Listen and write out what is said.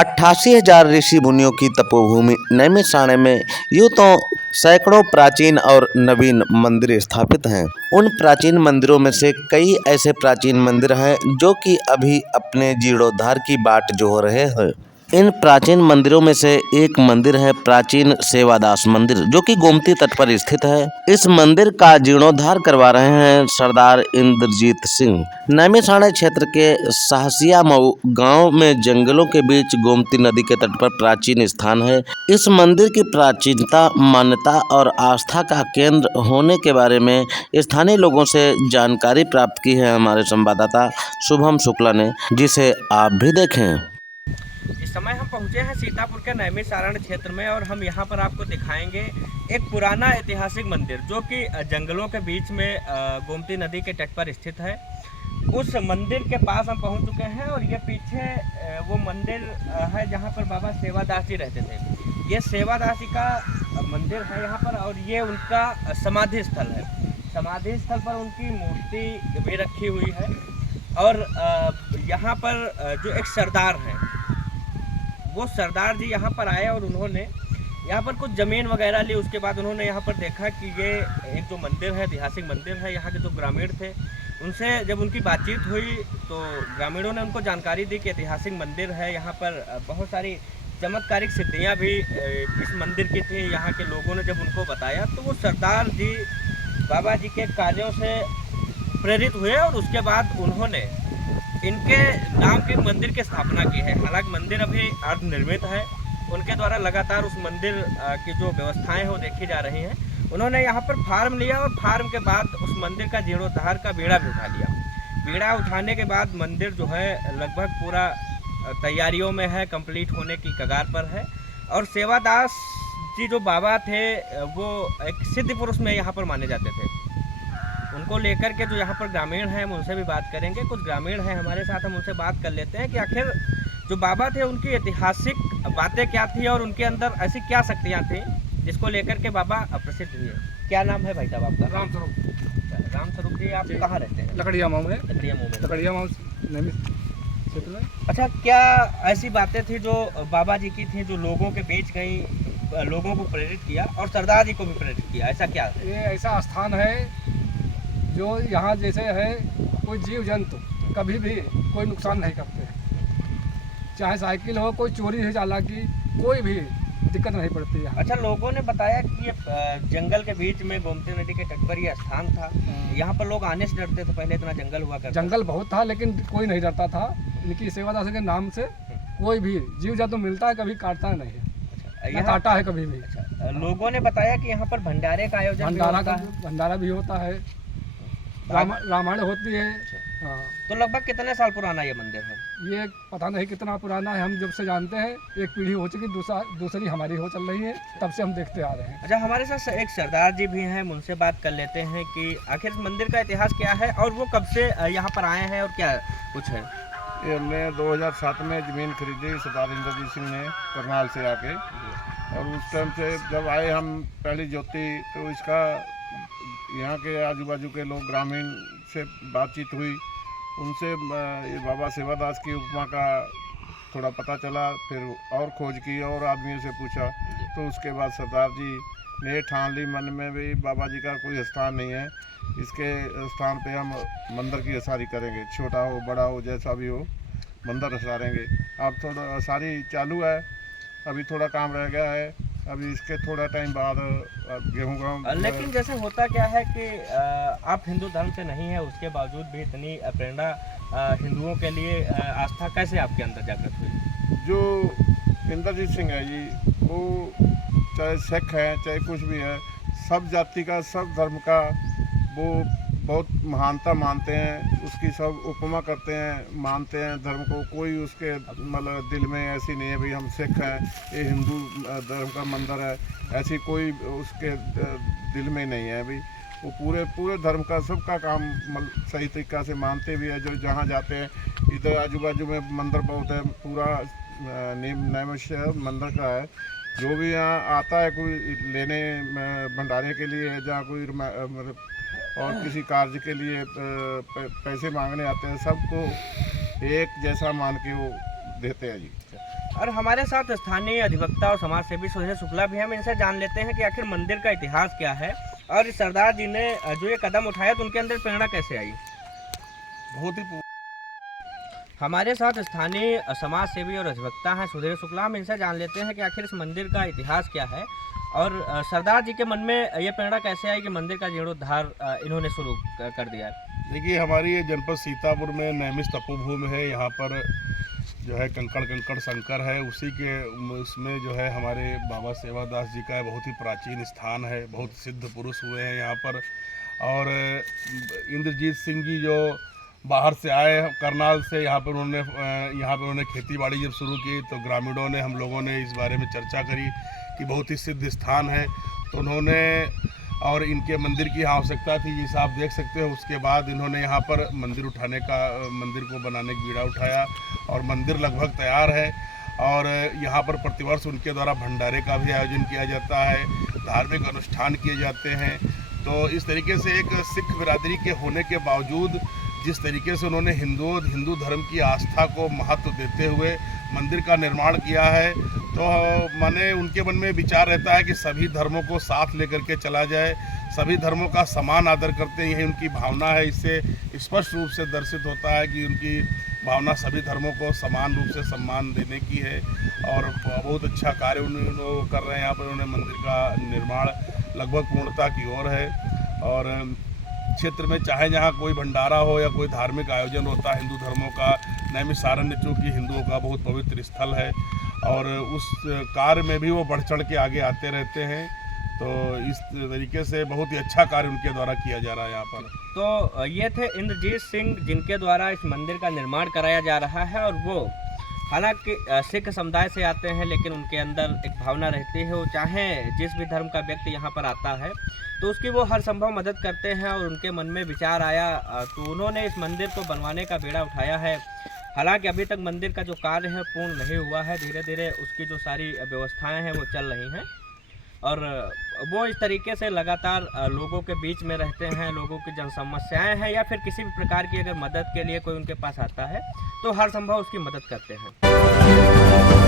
88,000 ऋषि मुनियों की तपोभूमि नैमिषारण्य में यूँ तो सैकड़ों प्राचीन और नवीन मंदिर स्थापित हैं। उन प्राचीन मंदिरों में से कई ऐसे प्राचीन मंदिर हैं जो कि अभी अपने जीर्णोद्धार की बाट जोह रहे हैं। इन प्राचीन मंदिरों में से एक मंदिर है प्राचीन सेवादास मंदिर, जो कि गोमती तट पर स्थित है। इस मंदिर का जीर्णोद्धार करवा रहे हैं सरदार इंद्रजीत सिंह। नैमिषारण्य क्षेत्र के साहसिया मऊ गांव में जंगलों के बीच गोमती नदी के तट पर प्राचीन स्थान है। इस मंदिर की प्राचीनता, मान्यता और आस्था का केंद्र होने के बारे में स्थानीय लोगों से जानकारी प्राप्त की है हमारे संवाददाता शुभम शुक्ला ने, जिसे आप भी देखें। इस समय हम पहुंचे हैं सीतापुर के नैमिषारण्य क्षेत्र में और हम यहां पर आपको दिखाएंगे एक पुराना ऐतिहासिक मंदिर जो कि जंगलों के बीच में गोमती नदी के तट पर स्थित है। उस मंदिर के पास हम पहुंच चुके हैं और ये पीछे वो मंदिर है जहां पर बाबा सेवादास जी रहते थे। ये सेवादास जी का मंदिर है यहाँ पर और ये उनका समाधि स्थल है। समाधि स्थल पर उनकी मूर्ति भी रखी हुई है और यहाँ पर जो एक सरदार हैं, वो सरदार जी यहाँ पर आए और उन्होंने यहाँ पर कुछ ज़मीन वगैरह ली। उसके बाद उन्होंने यहाँ पर देखा कि ये एक जो मंदिर है, ऐतिहासिक मंदिर है, यहाँ के जो ग्रामीण थे उनसे जब उनकी बातचीत हुई तो ग्रामीणों ने उनको जानकारी दी कि ऐतिहासिक मंदिर है, यहाँ पर बहुत सारी चमत्कारिक सिद्धियाँ भी इस मंदिर की थी। यहाँ के लोगों ने जब उनको बताया तो वो सरदार जी बाबा जी के कार्यों से प्रेरित हुए और उसके बाद उन्होंने इनके नाम के मंदिर की स्थापना की है। हालांकि मंदिर अभी अर्धनिर्मित है, उनके द्वारा लगातार उस मंदिर की जो व्यवस्थाएं हैं वो देखी जा रही हैं। उन्होंने यहाँ पर फार्म लिया और फार्म के बाद उस मंदिर का जीर्णोद्धार का बीड़ा भी उठा लिया। बीड़ा उठाने के बाद मंदिर जो है लगभग पूरा तैयारियों में है, कंप्लीट होने की कगार पर है। और सेवादास जी जो बाबा थे वो एक सिद्ध पुरुष में यहाँ पर माने जाते थे। उनको लेकर के जो यहाँ पर ग्रामीण हैं हम उनसे भी बात करेंगे। कुछ ग्रामीण हैं हमारे साथ, हम उनसे बात कर लेते हैं कि आखिर जो बाबा थे उनकी ऐतिहासिक बातें क्या थी और उनके अंदर ऐसी क्या शक्तियाँ थी जिसको लेकर के बाबा प्रसिद्ध हुए। क्या नाम है भाई साहब आपका? रामस्वरूप। रामस्वरूप जी, आप कहाँ रहते हैं? लकड़िया माऊ में। लकड़िया माऊ क्षेत्र में। अच्छा, क्या ऐसी बातें थी जो बाबा जी की थी जो लोगों के बीच गई, लोगों को प्रेरित किया और सरदार जी को भी प्रेरित किया? ऐसा क्या? ये ऐसा स्थान है जो यहाँ जैसे है कोई जीव जंतु कभी भी कोई नुकसान नहीं करते, चाहे साइकिल हो, कोई चोरी है चालाकी, कोई भी दिक्कत नहीं पड़ती है। अच्छा, लोगों ने बताया कि ये जंगल के बीच में गोमती नदी के तट पर ये स्थान था। यहाँ पर लोग आने से डरते थे, पहले इतना जंगल हुआ करता। जंगल बहुत था लेकिन कोई नहीं डरता था। इनकी सेवादास के नाम से कोई भी जीव जंतु मिलता है, कभी काटता नहीं है, या काटा है कभी भी। अच्छा, लोगों ने बताया कि यहाँ पर भंडारे का आयोजन भंडारा भी होता है, रामायण होती है। हाँ। तो लगभग कितने साल पुराना ये मंदिर है? ये पता नहीं कितना पुराना है, हम जब से जानते हैं एक पीढ़ी हो चुकी, दूसरी हमारी हो चल रही है, तब से हम देखते आ रहे हैं। अच्छा, हमारे साथ एक सरदार जी भी हैं, उनसे बात कर लेते हैं कि आखिर मंदिर का इतिहास क्या है और वो कब से यहाँ पर आए हैं और क्या कुछ है। ये हमने 2007 में ज़मीन खरीदी सरदार इंद्रजीत सिंह ने करनाल से आके, और उस टाइम से जब आए हम पहली ज्योति, तो इसका यहाँ के आजू बाजू के लोग ग्रामीण से बातचीत हुई, उनसे ये बाबा सेवादास की उपमा का थोड़ा पता चला। फिर और खोज की और आदमियों से पूछा, तो उसके बाद सरदार जी ने ठान ली मन में भी बाबा जी का कोई स्थान नहीं है, इसके स्थान पे हम मंदिर की असारी करेंगे, छोटा हो बड़ा हो जैसा भी हो मंदिर असारेंगे। अब थोड़ा असारी चालू है, अभी थोड़ा काम रह गया है, अभी इसके थोड़ा टाइम बाद गेहूँ का। लेकिन जैसे होता क्या है कि आप हिंदू धर्म से नहीं है, उसके बावजूद भी इतनी प्रेरणा हिंदुओं के लिए, आस्था कैसे आपके अंदर जागृत हुई? जो इंद्रजीत सिंह है जी, वो चाहे सिख है चाहे कुछ भी है, सब जाति का, सब धर्म का वो बहुत महानता मानते हैं, उसकी सब उपमा करते हैं, मानते हैं धर्म को। कोई उसके मतलब दिल में ऐसी नहीं है भाई हम सिख हैं, ये हिंदू धर्म का मंदिर है, ऐसी कोई उसके दिल में नहीं है भाई। वो पूरे धर्म का, सबका काम सही तरीक़ा से मानते भी है। जो जहाँ जाते हैं, इधर आजू बाजू में मंदिर बहुत है, पूरा नैमिषारण्य मंदिर का है। जो भी यहाँ आता है कोई लेने भंडारे के लिए, जहाँ कोई और किसी कार्य के लिए पैसे मांगने आते हैं, सबको एक जैसा मान के वो देते हैं जी। और हमारे साथ स्थानीय अधिवक्ता और समाज सेवी सुधीर शुक्ला भी हैं। हम इनसे जान लेते हैं कि आखिर मंदिर का इतिहास क्या है और इस सरदार जी ने जो ये कदम उठाया तो उनके अंदर प्रेरणा कैसे आई। बहुत ही हमारे साथ स्थानीय समाज सेवी और अधिवक्ता हैं सुधीर शुक्ला। हम इनसे जान लेते हैं कि आखिर इस मंदिर का इतिहास क्या है और सरदार जी के मन में ये प्रेरणा कैसे आई कि मंदिर का जीर्णोद्धार इन्होंने शुरू कर दिया है। देखिए, हमारी ये जनपद सीतापुर में नैमिष तपोभूमि है। यहाँ पर जो है कंकड़ शंकर है, उसी के उसमें जो है हमारे बाबा सेवादास जी का बहुत ही प्राचीन स्थान है। बहुत सिद्ध पुरुष हुए हैं यहाँ पर। और इंद्रजीत सिंह जी जो बाहर से आए करनाल से, यहाँ पर उन्होंने खेती बाड़ी जब शुरू की तो ग्रामीणों ने, हम लोगों ने इस बारे में चर्चा करी कि बहुत ही सिद्ध स्थान है, तो उन्होंने और इनके मंदिर की आवश्यकता थी, जैसा आप देख सकते हो। उसके बाद इन्होंने यहाँ पर मंदिर को बनाने की बीड़ा उठाया और मंदिर लगभग तैयार है। और यहाँ पर प्रतिवर्ष उनके द्वारा भंडारे का भी आयोजन किया जाता है, धार्मिक अनुष्ठान किए जाते हैं। तो इस तरीके से एक सिख बिरादरी के होने के बावजूद जिस तरीके से उन्होंने हिंदू धर्म की आस्था को महत्व देते हुए मंदिर का निर्माण किया है, तो माने उनके मन में विचार रहता है कि सभी धर्मों को साथ लेकर के चला जाए, सभी धर्मों का समान आदर करते हैं, यही उनकी भावना है। इससे स्पष्ट रूप से दर्शित होता है कि उनकी भावना सभी धर्मों को समान रूप से सम्मान देने की है और बहुत अच्छा कार्य उन्होंने कर रहे हैं। यहाँ पर उन्होंने मंदिर का निर्माण लगभग पूर्णता की ओर है। और क्षेत्र में चाहे जहाँ कोई भंडारा हो या कोई धार्मिक आयोजन होता है हिंदू धर्मों का, नैमिषारण्य चूँकि हिंदुओं का बहुत पवित्र स्थल है और उस कार्य में भी वो बढ़ चढ़ के आगे आते रहते हैं। तो इस तरीके से बहुत ही अच्छा कार्य उनके द्वारा किया जा रहा है यहाँ पर। तो ये थे इंद्रजीत सिंह जिनके द्वारा इस मंदिर का निर्माण कराया जा रहा है और वो हालांकि सिख समुदाय से आते हैं, लेकिन उनके अंदर एक भावना रहती है, वो चाहे जिस भी धर्म का व्यक्ति यहाँ पर आता है तो उसकी वो हर संभव मदद करते हैं। और उनके मन में विचार आया तो उन्होंने इस मंदिर को बनवाने का बेड़ा उठाया है। हालांकि अभी तक मंदिर का जो कार्य है पूर्ण नहीं हुआ है, धीरे धीरे उसकी जो सारी व्यवस्थाएं हैं वो चल रही हैं और वो इस तरीके से लगातार लोगों के बीच में रहते हैं। लोगों की जन समस्याएं हैं या फिर किसी भी प्रकार की अगर मदद के लिए कोई उनके पास आता है तो हर संभव उसकी मदद करते हैं।